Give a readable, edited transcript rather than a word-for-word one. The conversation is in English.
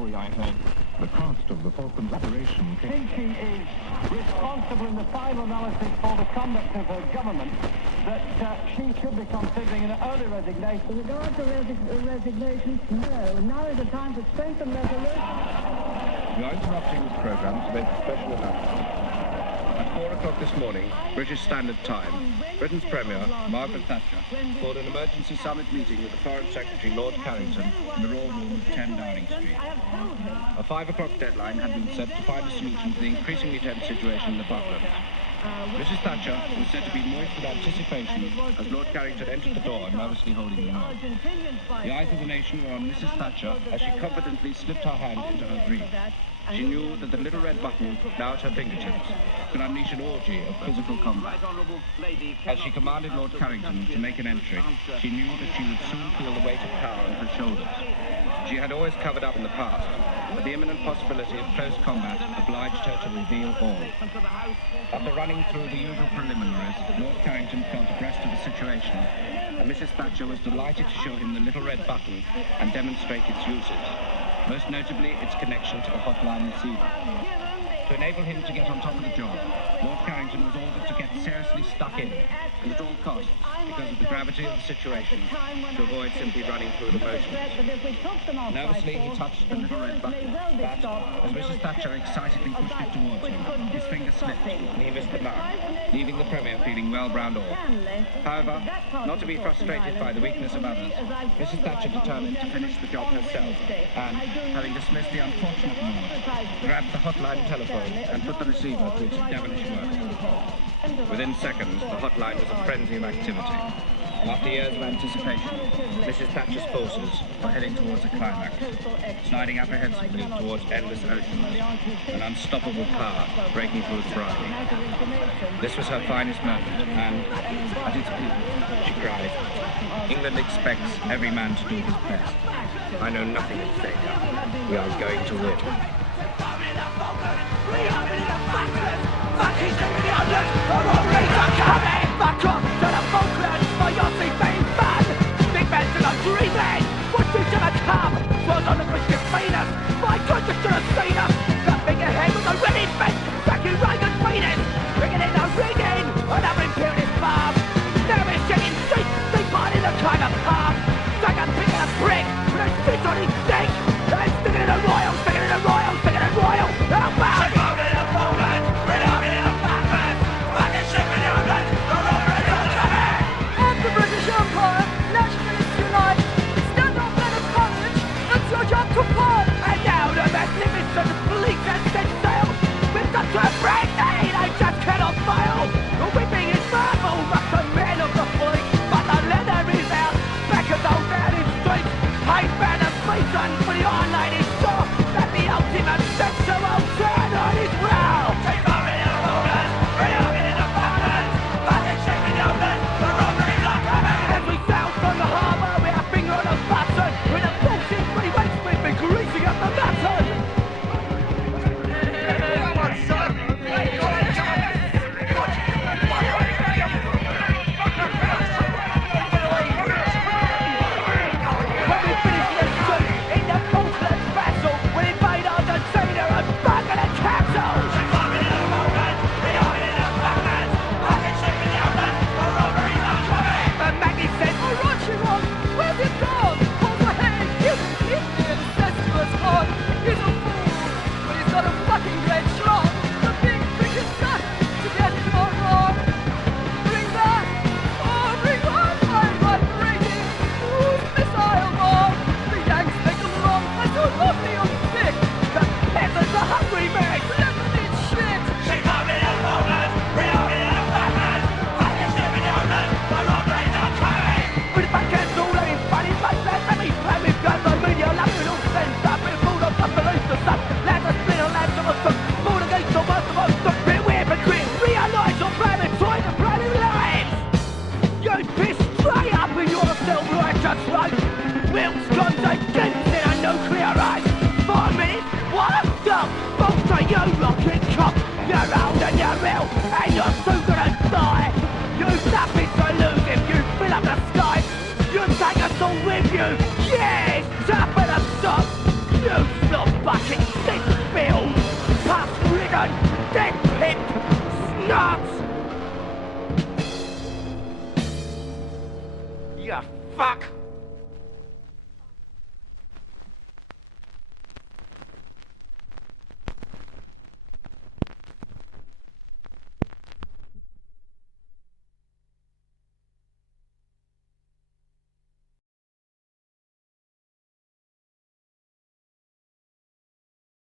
story I heard. The cost of the Falklands operation... I think she is responsible in the final analysis for the conduct of her government, that she should be considering an early resignation. With regard to resignation, no. Now is the time to strengthen resolution. We are interrupting this programme to make a special announcement. At 4 o'clock this morning, British Standard Time, Britain's Premier, Margaret Thatcher, called an emergency summit meeting with the Foreign Secretary, Lord Carrington, in the Royal Room of 10 Downing Street. A 5 o'clock deadline had been set to find a solution to the increasingly tense situation in the Falklands. Mrs. Thatcher was said to be moist with anticipation as Lord Carrington entered the door, nervously holding the remote. The eyes of the nation were on Mrs. Thatcher as she confidently slipped her hand into her brief. She knew that the little red button, now at her fingertips, could unleash an orgy of physical combat. As she commanded Lord Carrington to make an entry, she knew that she would soon feel the weight of power on her shoulders. She had always covered up in the past, but the imminent possibility of close combat obliged her to reveal all. After running through the usual preliminaries, Lord Carrington felt abreast of the situation, and Mrs. Thatcher was delighted to show him the little red button and demonstrate its uses, most notably its connection to the hotline receiver. To enable him to get on top of the job, Lord Carrington was ordered to get seriously stuck in, and at all costs, because of the gravity of the situation, to avoid simply running through the motions. Nervously, he touched the little red button, but as Mrs. Thatcher excitedly pushed it towards him, his finger slipped, and he missed the mark, leaving the Premier feeling well round off. However, not to be frustrated by the weakness of others, Mrs. Thatcher determined to finish the job herself, and, having dismissed the unfortunate Lord, grabbed the hotline telephone and put the receiver to its devilish work. Within seconds, the hotline was a frenzy of activity. After years of anticipation, Mrs. Thatcher's forces were heading towards a climax, sliding apprehensively towards endless oceans, an unstoppable power breaking through the brine. This was her finest moment, and at its peak, she cried, "England expects every man to do his best. I know nothing of failure. We are going to win." Fucking millions of robberies are coming! Back up to the Falklands for your being bad! Big men to the dreaming! What you should have come was on the biscuit Venus! My God, you should have seen us! That big ahead with a ready bench! Jackie Reagan's penis! Bringing in the rigging! Another imperialist farm! Now we're getting seats! They find in the kind of palm! Take a pick of a brick! With a shit on his dick! And sticking in the royal! Sticking in the royal! Sticking in the royal! How bad? And you're soon gonna die. You've nothing to lose if you fill up the sky. You take us all with you. Yes, toughen us up. You stop Dead pimp! Snots! You fuck!